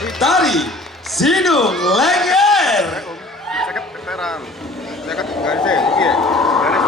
Tari Sidung Lengger. Seket veteran. Seket garisnya, iya. Garis.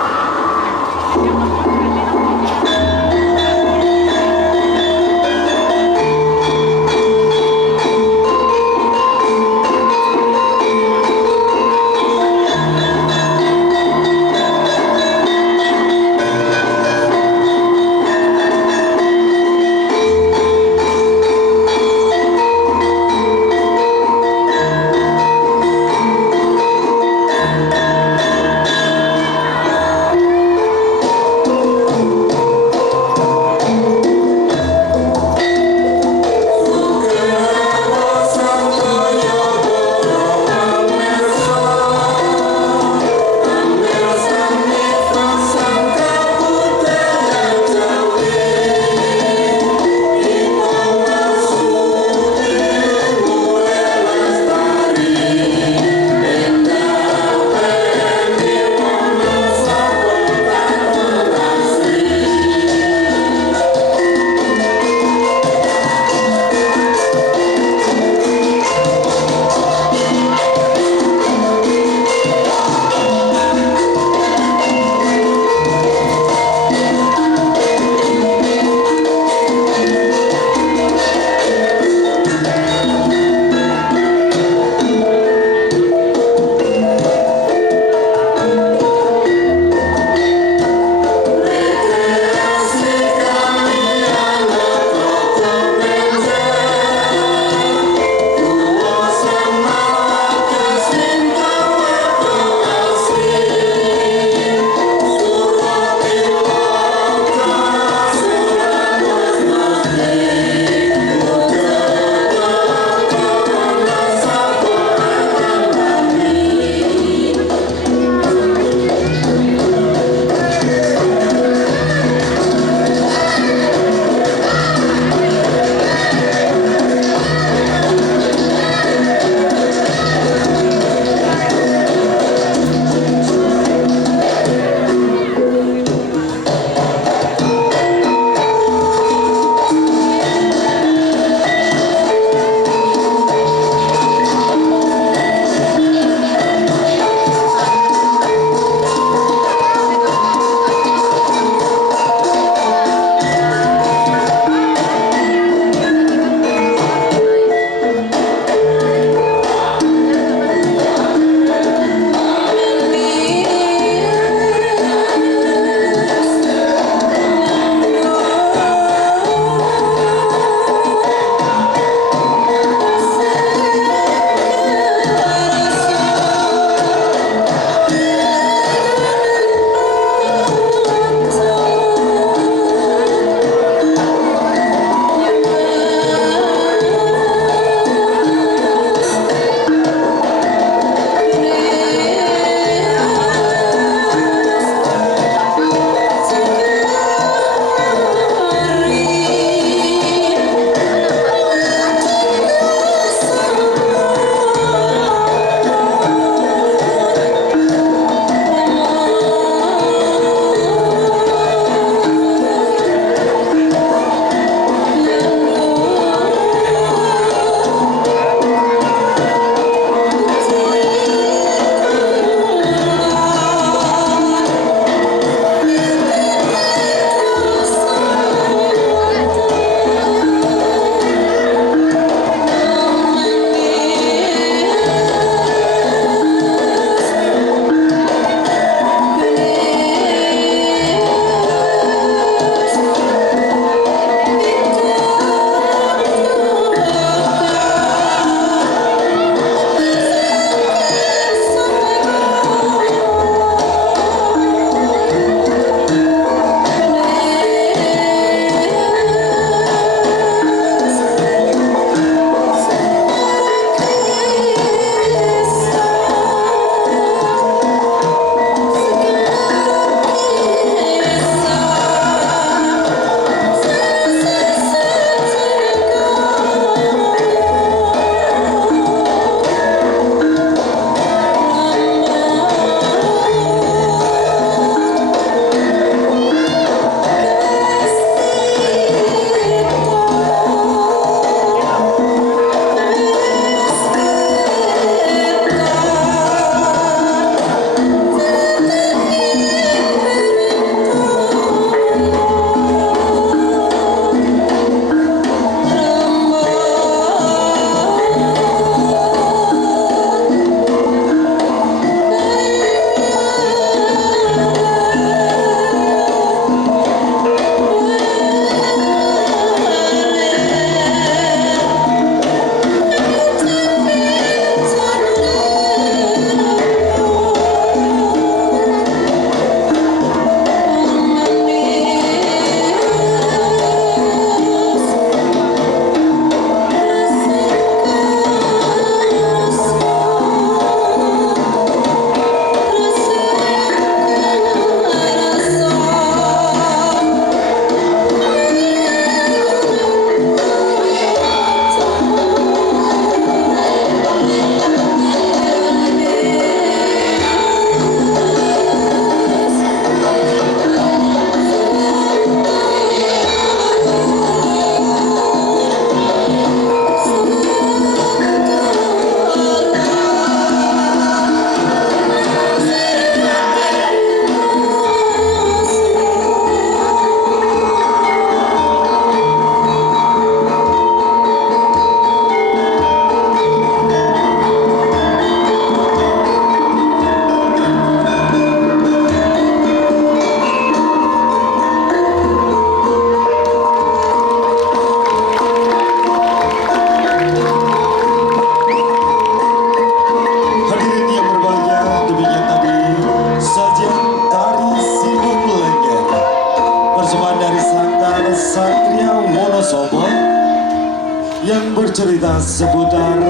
seputar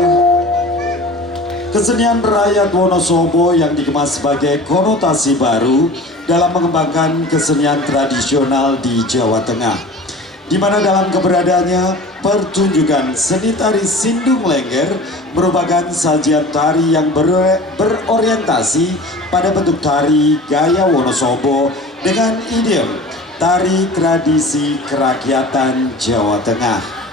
kesenian rakyat Wonosobo yang dikemas sebagai konotasi baru dalam mengembangkan kesenian tradisional di Jawa Tengah, di mana dalam keberadaannya pertunjukan seni tari Sindung Lengger merupakan sajian tari yang berorientasi pada bentuk tari gaya Wonosobo dengan idiom tari tradisi kerakyatan Jawa Tengah.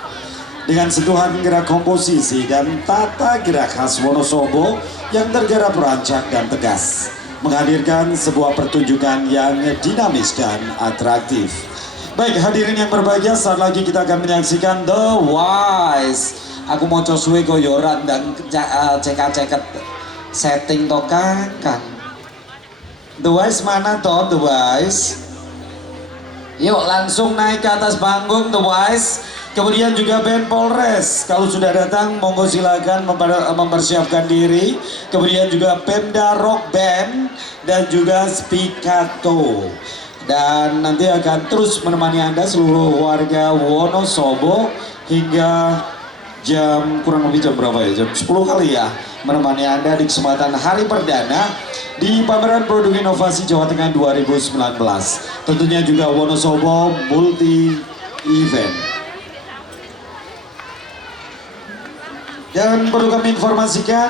Dengan sentuhan gerak komposisi dan tata gerak khas Wonosobo yang tergarap rancak dan tegas, menghadirkan sebuah pertunjukan yang dinamis dan atraktif. Baik hadirin yang berbahagia, saat lagi kita akan menyaksikan The Wise. Aku mau cosuwe koyoran dan ceket setting toka kan. The Wise mana toh The Wise? Yuk langsung naik ke atas panggung The Wise. Kemudian juga band Polres, kalau sudah datang monggo silakan mempersiapkan diri. Kemudian juga Pemda Rock Band dan juga Spikato. Dan nanti akan terus menemani Anda seluruh warga Wonosobo hingga jam kurang lebih jam berapa ya? Jam 10 kali ya, menemani Anda di kesempatan hari perdana di Pameran Produk Inovasi Jawa Tengah 2019. Tentunya juga Wonosobo Multi Event. Dan perlu kami informasikan,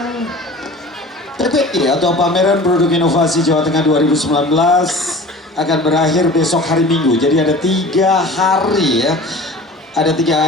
PPI atau Pameran Produk Inovasi Jawa Tengah 2019 akan berakhir besok hari Minggu. Jadi ada 3 hari ya, ada 3 hari.